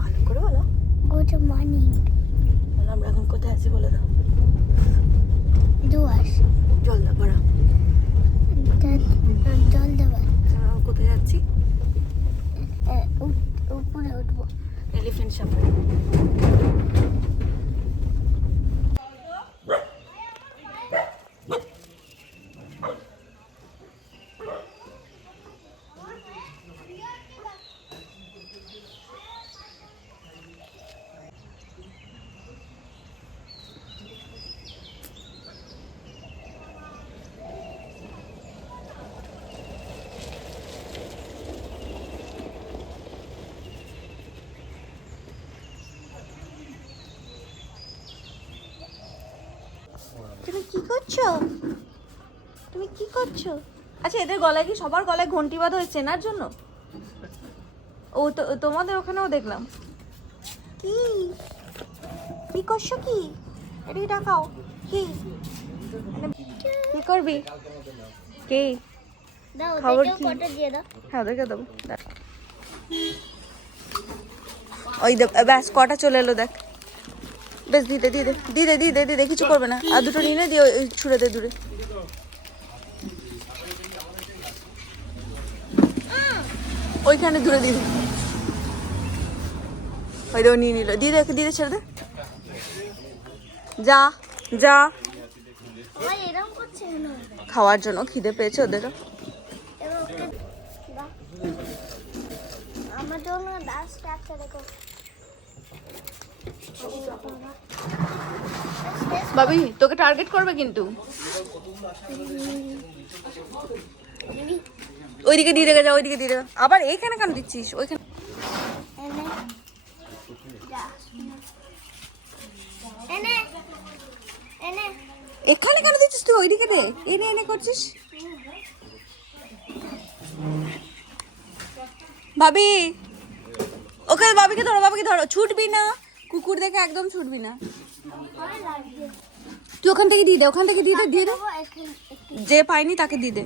ভালো করে বলো। Good morning. আমরা এখন কোথায় আছি বলে দাও। দুয়াস। জল দাও ভরা। জল দেবার। কোথায় যাচ্ছি? উপরে উঠবো। Elephant safari. তুমি কি করছো? তুমি কি করছো? আচ্ছা, এদের গলায় কি সবার গলায় ঘন্টি বাঁধা হয়েছে চেনার জন্য? ও তো তোমাদের ওখানেও দেখলাম। কি কি করছো? কি এদিকে টাকাও। কি কি করবি? কে দাও খবর দেখো কি? কটা দিয়ে দাও। হ্যাঁ, ওদেরকে দেবো। দেখ, ওই দেখ, ব্যাস কটা চলে এলো দেখ। বেশ, দিদে দিদে দিদে দিদে দিদে কিছু করবে না। আর দুটো নিয়ে দিয়ে ওই ছুঁড়ে দে দূরে। ওইখানে দূরে দিদি। ওই দেও নিয়ে নিল। দিদে দিদে ছেড়ে দে। যা যা। ভাই এরকম করছে কেন? খাওয়ার জন্য খিদে পেয়েছে ওদেরও। এবার ওকে দাও। আমার জন্য ডাস্ট একটা দেখো। বাবি তোকে টার্গেট করবে কিন্তু। ওইদিকে দিয়ে দেখে যা, ওইদিকে দিয়ে দেখা। আবার এইখানে কেন দিচ্ছিস? ওইখানে এনে এনে এখানে কেন দিচ্ছিস তুই? ওইদিকে দে। এনে এনে করছিস। ভাবি ওকে, বাবিকে ধরো, বাবিকে ধরো। ছুটবি না, কুকুর দেখে একদম ছুটবি না। ভয় লাগছে। তুই ওখান থেকে দিয়ে দে, ওখান থেকে দিয়ে দে, দিয়ে দে। যে পাইনি তাকে দিয়ে দে।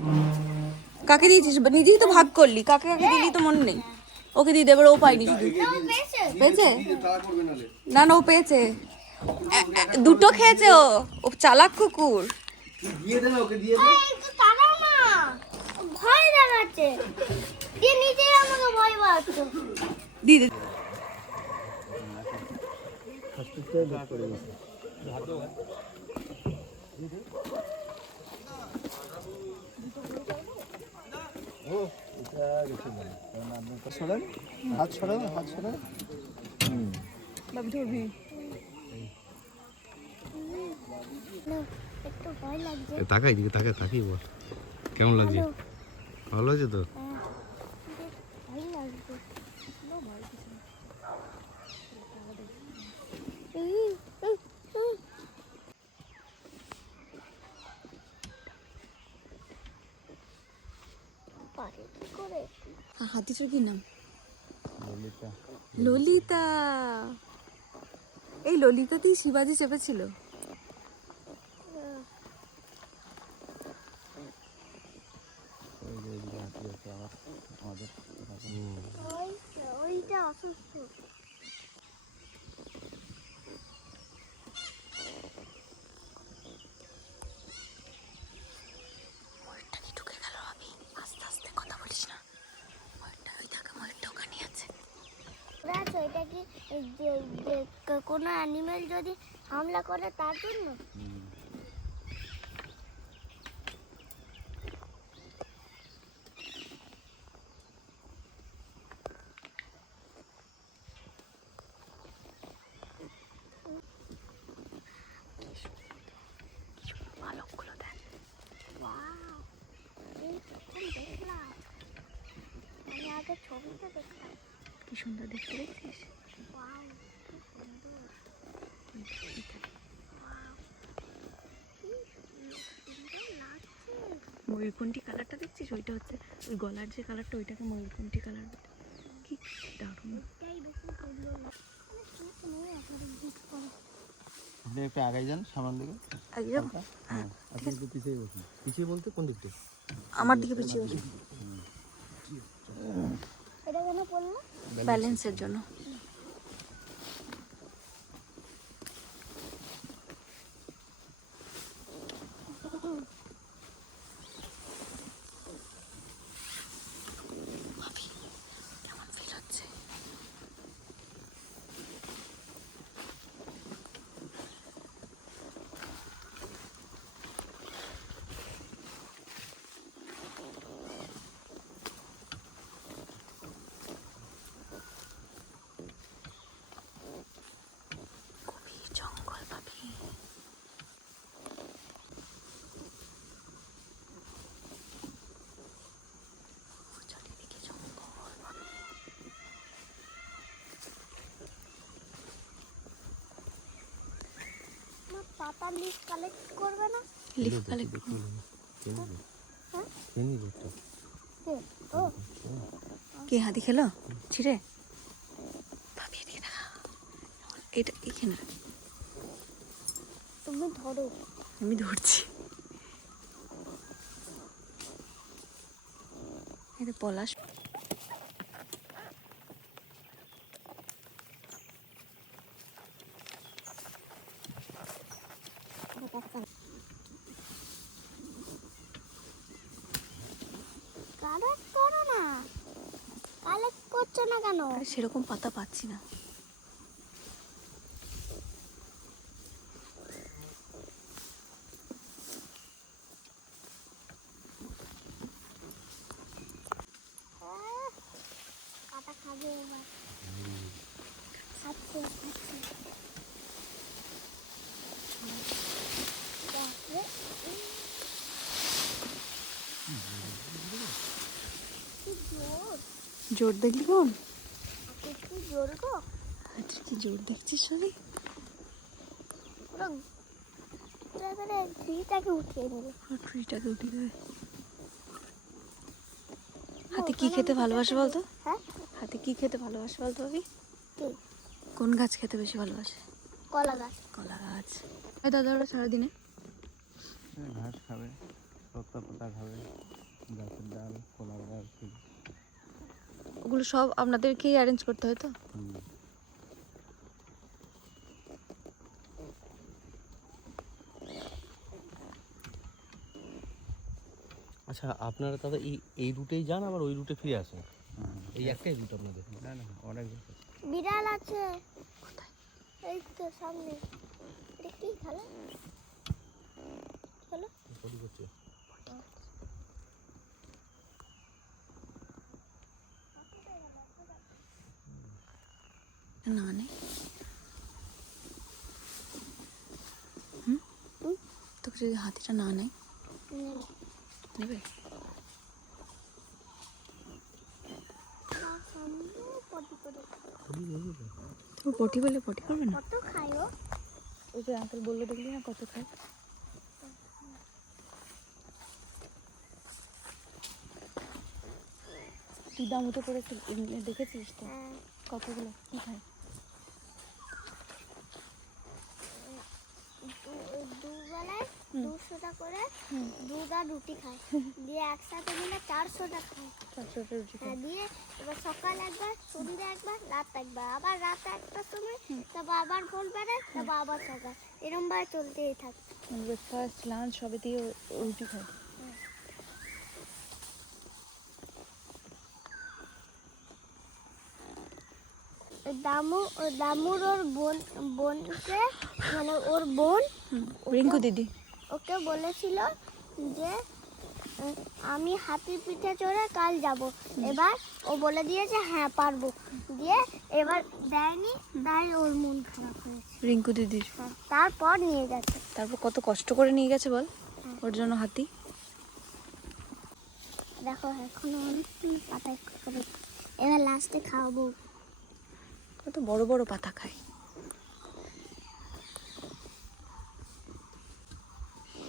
কাকে দিয়েছিস? নিজেই তো ভাগ করলি। কাকে কাকে দিলি তো মনে নেই। ওকে দিয়ে দে, এবার ও পাইনি শুধু। পেয়েছে? না না, ও পেয়েছে। দুটো খেয়েছে ও। ও চালাক কুকুর। দিয়ে দে না, ওকে দিয়ে দে। একটু তাড়াও না, ভয় লাগাচ্ছে। দিয়ে নিজেই আমাকে ভয় পাচ্ছে। দিয়ে দে। সরান, হাত সরান, হাত সরান। বাবু ধরবি। না, একটু ভয় লাগছে। তাকাই দিকে, তাকিয়ে বল কেমন লাগছে। ভালো হয়েছে তো? ভয় লাগছে। পারে কি করে? হাতিটার কি নাম? ললিতা। এই ললিতাতেই শিবাজি চেপেছিল। ওইটা অসুস্থ। ময়ূরটা কি ঢুকে গেল? আমি আস্তে আস্তে কথা বলিস না। ময়ূরটা ওই থাকে, ময়ূরটা ওখানে আছে। এটা কি কোনো অ্যানিমেল যদি হামলা করে তার জন্য? পালকগুলো দেখ। ওয়াও, এই প্রথম দেখলাম। আমি আগে ছবিতে দেখতাম। কি সুন্দর দেখতে, দেখছিস? ওয়াও, কি সুন্দর। ওয়াও, কি সুন্দর লাগছে। ময়ূরকণ্ঠী কালারটা দেখছিস? ওইটা হচ্ছে ওই গলার যে কালারটা, ওইটাকে ময়ূরকণ্ঠী কালার। কি দারুণ। এটাই বেশি সুন্দর লাগছে। আপনি একটু আগাই যান সামনের দিকে। আগে যাবো? হ্যাঁ, আপনি একটু পিছিয়ে বসুন। পিছিয়ে বলতে কোন দিকটা? আমার দিকে পিছিয়ে বসে। এটা কেন পড়লো? ব্যালেন্সের জন্য। পাতা লিফ কালেক্ট করবে না? লিফ কালেক্ট হ্যাঁ কে? ও কে হাতি খেলো ছিঁড়ে? ভাবি এদিকে দেখা, এটা এখানে তুমি ধরো। আমি ধরছি। এটা পলাশ। কালেক্ট করো না, কালেক্ট করছো না কেন? আরে সেরকম পাতা পাচ্ছি না। কাটা খাবে এবার। খাচ্ছে খাচ্ছে। বাপরে, কি জোর! জোর দেখলি বোন? কি জোর গো! আচ্ছা কি জোর দেখছিস সবই? পুরো এবারে ট্রিটাকে উঠিয়ে দেবে। পুরো ট্রিটাকে উঠে দেবে। হাতি কি খেতে ভালোবাসে বলতো? হ্যাঁ হাতি কি খেতে ভালোবাসে বলতো ভাবি? কি? কোন গাছ খেতে বেশি ভালোবাসে? কলা গাছ। কলা গাছ। এই দাদা ওরা সারাদিনে ঘাস খাবে, পাতা পাতা খাবে, গাছের ডাল, কলার গাছ। ওগুলো সব আপনাদেরকেই অ্যারেঞ্জ করতে হয় তো? আচ্ছা আপনারা তাহলে এই রুটেই যান আবার ওই রুটে ফিরে আসেন? এই একটাই রুট আপনাদের? না না, অনেক বিড়াল আছে কোথায়? এই তো সামনে। এটা কি খেলা? চলো। পটি করছে। না নেই। হুম, তোকে যদি হাতিটা না নেয় নেবে? তুমি পটি বলে পটি করবে না? কত খায়ো? ওই যে আঙ্কেল বললো দেখলি না কত খায়। তুই দাম মতো করে দেখেছিস তো কতগুলো কি খায়? দুবেলায় 200টা করে দুধ আর রুটি খায়, দিয়ে একসাথে মিলে 400টা খায়। 400টা রুটি খায়। হ্যাঁ, দিয়ে এবার সকাল একবার, সন্ধ্যা একবার, রাত একবার, আবার রাত একটার সময়, তারপর আবার ভোর বেড়ায়, তারপর আবার সকাল, এরকম ভাবে চলতেই থাকে। ব্রেকফাস্ট লাঞ্চ সবে দিয়ে রুটি খায়। দামুর ওর বোনকে মানে ওর বোন রিঙ্কু দিদি ওকে বলেছিল যে আমি হাতির পিঠে চড়ে কাল যাব। এবার ও বলে দিয়েছে হ্যাঁ পারবো, দিয়ে এবার দেয়নি, তাই ওর মন খারাপ হয়েছে। রিঙ্কু দিদির তারপর নিয়ে গেছে। তারপর কত কষ্ট করে নিয়ে গেছে বল ওর জন্য হাতি। দেখো এখনো অনেক পাতা করে, এবার লাস্টে খাওয়াবো। কত বড় বড় পাতা খায়।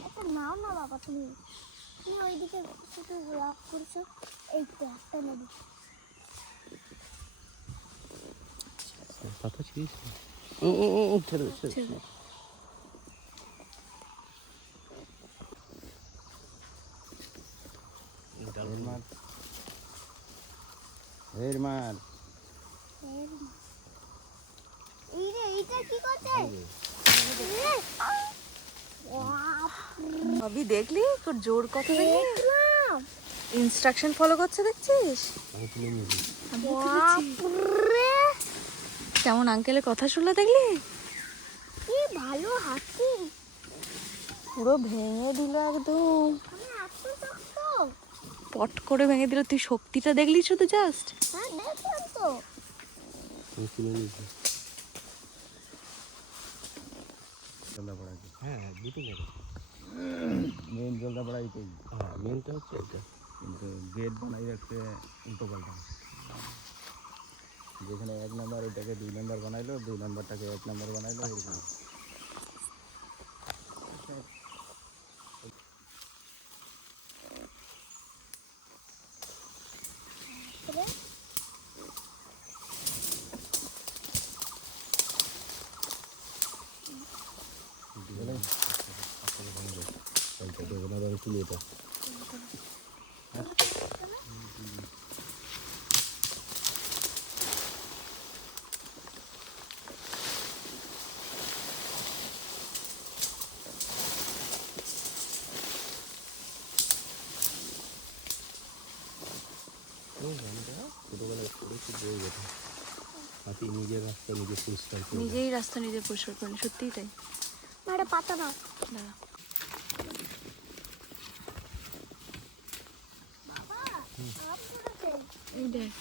একটা নাও না বাবা, তুমি ওইদিকে শুধু ওয়াক করছো, এই তো একটা নেবে। পাতা ছিঁড়েছি। ছেড়ে দে, ছেড়ে দে। এইটা কি করছে? ভাবি দেখলি তোর জোর কত দেখলি? দেখলাম। ইনস্ট্রাকশন ফলো করছে দেখছিস? আমি তুলে নিয়ে যাই। বাপরে, কেমন আঙ্কেলের কথা শুনলে দেখলি? কি ভালো হাতি। পুরো ভেঙে দিল একদম, আমি এত শক্ত। পট করে ভেঙে দিল। তুই শক্তিটা দেখলি শুধু জাস্ট। হ্যাঁ দেখলাম তো। আমি তুলে নিয়ে যাই। হ্যাঁ দুটো জায়গা। মেন জলদাপাড়া এইটাই, হ্যাঁ মেনটা হচ্ছে এটা। কিন্তু গেট বানাই রাখছে উল্টো পাল্টা। যেখানে 1 নম্বর, এটাকে 2 নম্বর বানাইলো, 2 নম্বরটাকে 1 নম্বর বানাইলো, এরকম। তুলে এটা। ছোটবেলায় পড়েছি বই এটা, হাতি নিজের রাস্তা নিজে পরিষ্কার করে। নিজেই রাস্তা নিজে পরিষ্কার করেন, সত্যিই তাই। একটা পাতা নাও। দাঁড়া। এই দেখ,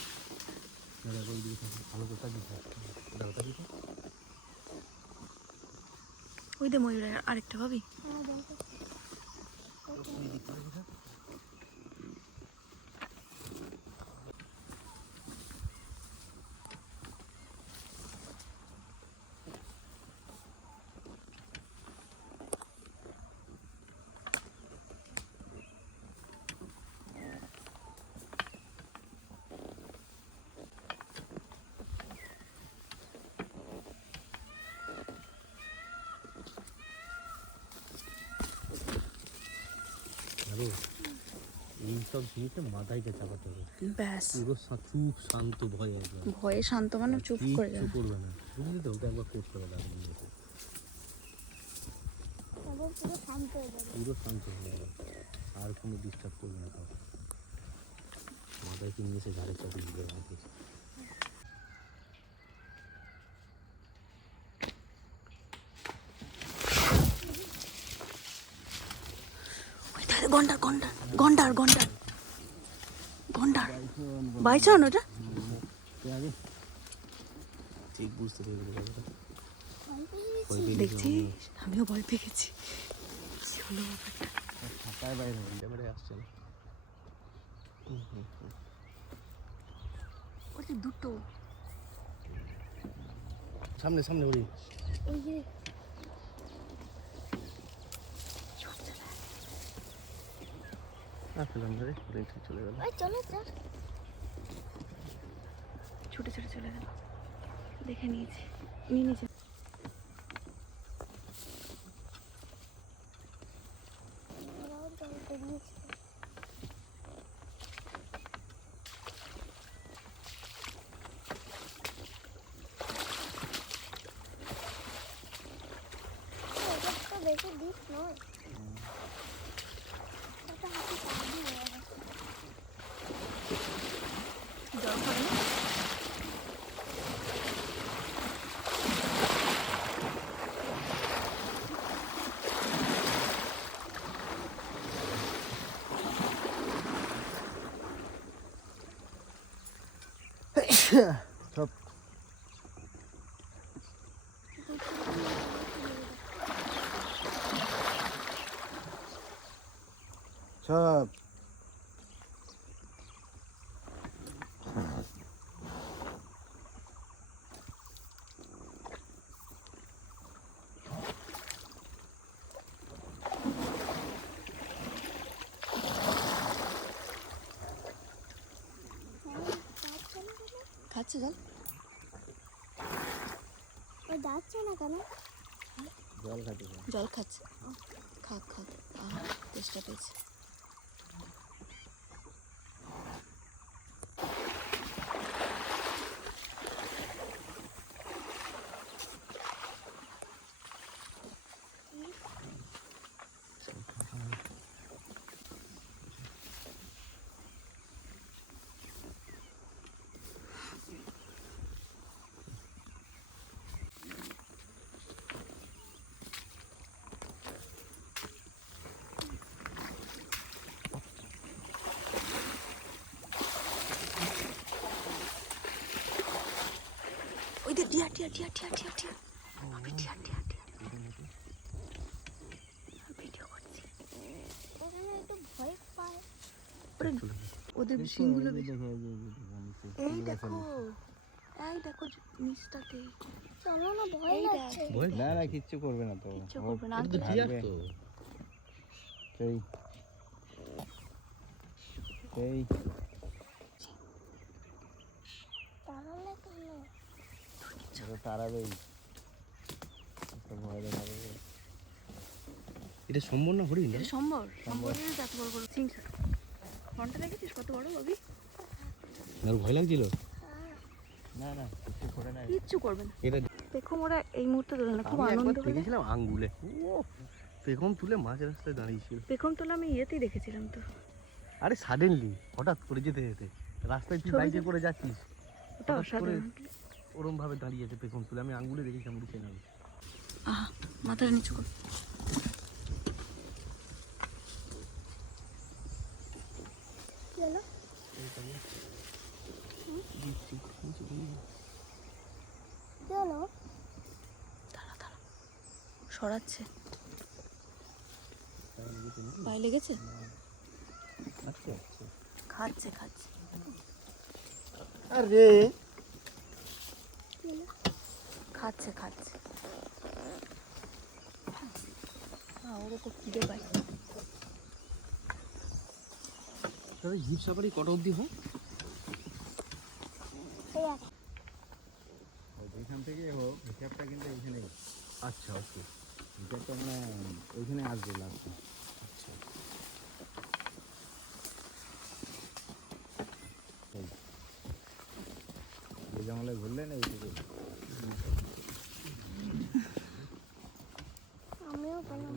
ওই দিকে থাকে, ভালো করে তাকিয়ে থাক। দাঁড়া, তাকিয়ে থাক। ওই দে ময়ূর আরেকটা ভাবি। আরো এইসব জিনিসে মাথায়টা চাপাতে হবে, ব্যাস, পুরো চুপ শান্ত ভয় একদম। ভয়ে শান্ত মানে চুপ করে কিচ্ছু যাবে। করবে না, বুঝলি তো? ওটা একবার করতে হবে দাঁড়িয়ে নিয়ে। তারপর পুরো শান্ত হয়ে যাবে। পুরো শান্ত হয়ে যাবে, আর কোনো ডিস্টার্ব করবে না কাউকে। মাথায় কি নিয়ে এসে ঝাড়ে চাপিয়ে দিবে আমাকে। ওই দেখ, গন্ডার গন্ডার গন্ডার গন্ডার গন্ডার, বাইচন ওটা। ঠিক বুঝতে পেরে গেলে ব্যাপারটা। দেখছিস, আমিও ভয় পেয়ে গেছি। কি হলো ব্যাপারটা? ফাঁকায় বাইরে এবারে আসছে না। ওই দুটো সামনে সামনে ওরি ওই যে আসলাম ধরে ওরে চলে গেল। ওই চলো স্যার। ছুটে ছুটে চলে গেল, দেখে নিয়েছি, নিয়ে নিয়েছি। ওরাও জল বেরিয়েছে। এটা তো বেশি ডিপ নয়। এটা হাতি পানি হয়ে গেছে। জল খাবে না? সব সব খাচ্ছে জল? ওই যাচ্ছে না কেন? জল খাতে জল খাচ্ছে, খাক খাক, চেষ্টা পেয়েছে। ওই দেখ, টিয়া টিয়া টিয়া টিয়া টিয়া টিয়া, আমি টিয়া টিয়া টিয়া ভিডিও করছি। ওখানে একটু ভয় পায়। ওরে, ওদের শিংগুলো বেশি। এই দেখো, এই দেখো নিচটাতে। চলো না, ভয় এই লাগছে। ভয় না না কিচ্ছু করবে না তো কিচ্ছু করবে না, ও আর তো ঠিক থাকবে। তো। সেই সেই তাহলে কেন? তারাবেই ভয় দেখাবে। এটা সম্ভব না হরিণ এটা সম্বরের এত বড় বড় সিং ফোনটা দেখেছিস কত বড় বাবি? আর ভয় লাগছিল না না কিছু করে না। কিচ্ছু করবে না। এটা পেখম ওরা এই মুহূর্তে তোলে না, খুব আমি আনন্দ একবার হলে দেখেছিলাম আঙ্গুলে ও পেখম তুলে মাঝ রাস্তায় দাঁড়িয়েছিল। পেখম তোলা আমি ইয়েতেই দেখেছিলাম তো। আরে সাডেনলি হঠাৎ করে যেতে যেতে রাস্তায় তুই ছবি বাইকে করে যাচ্ছিস, ওটা হঠাৎ করে অসাধারণ। ওরম ভাবে দাঁড়িয়েছে পেখম তুলে, আমি আঙ্গুলে দেখেছিলাম উঠে না। আহা, মাথাটা নিচু কর। কি হলো? কি হলো? দাঁড়া দাঁড়া, সরাচ্ছে। পায়ে লেগেছে? আচ্ছা আচ্ছা খাচ্ছে খাচ্ছে। আরে কি হলো? খাচ্ছে খাচ্ছে। ওরা তো খিদে পায়। তবে জিপ সাফারি কত অবধি হয়? এই এক। ওইখান থেকে হোক হিসাবটা কিন্তু এইখানে, আচ্ছা ওকে হিসাবটা মানে ওইখানে আসবে লাস্টে। আচ্ছা যে জামালে ঘুরলেন এইটুকু। আমিও বললাম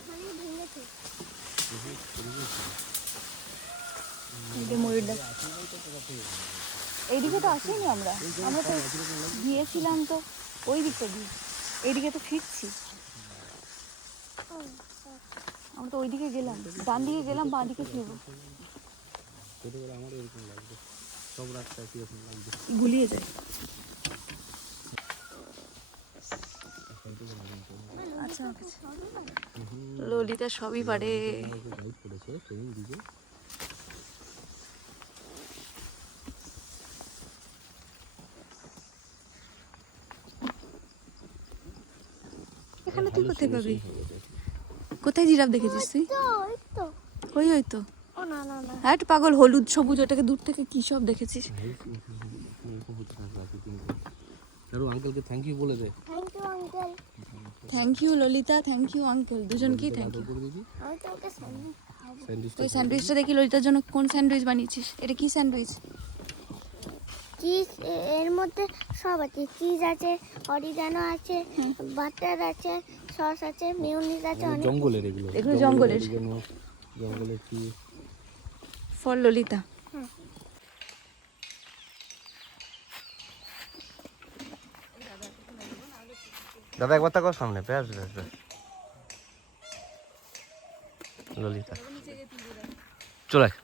ওখানেই ভেঙেছে। এইদিকে তো আসিনি আমরা, আমরা তো গিয়েছিলাম তো ওই দিকটা দিয়ে, এইদিকে তো ফিরছি। আমরা তো ওইদিকে গেলাম, ডান দিকে গেলাম, বাঁ দিকে ফিরবো। ছোটবেলা আমার এরকম লাগবে, সব রাস্তায় কিরকম লাগবে। গুলিয়ে যায়। আচ্ছা আমার কাছে ললিতা সবই পারে। গাইড করেছে ট্রেনিং দিকে। এখানে তুই কোথায় পাবি? কোথায় জিরাফ দেখেছিস তুই? তো ওই তো। ওই ওই তো। ও না না না। হ্যাঁ পাগল, হলুদ সবুজ, ওটাকে দূর থেকে কি সব দেখেছিস? আর আঙ্কেলকে থ্যাংক ইউ বলে দে। Thank you uncle. Thank you Lalita, thank you uncle, দুজনকেই থ্যাংক ইউ। করে দিবি আমি তো ওকে স্যান্ডউইচ খাবো। স্যান্ডউইচটা। তুই স্যান্ডউইচটা দেখি ললিতার জন্য কোন স্যান্ডউইচ বানিয়েছিস? এটা কি স্যান্ডউইচ? চিজ এর মধ্যে সব আছে, চিজ আছে, অরিগানো আছে, বাটার আছে, সস আছে, মেয়োনিজ আছে, অনেক জঙ্গলের এগুলো, এগুলো জঙ্গলের। জঙ্গলের কি ফর ললিতা। দাদা একবার তাকাও সামনে, ব্যাস ব্যাস ব্যাস। ললিতা চলে আয়।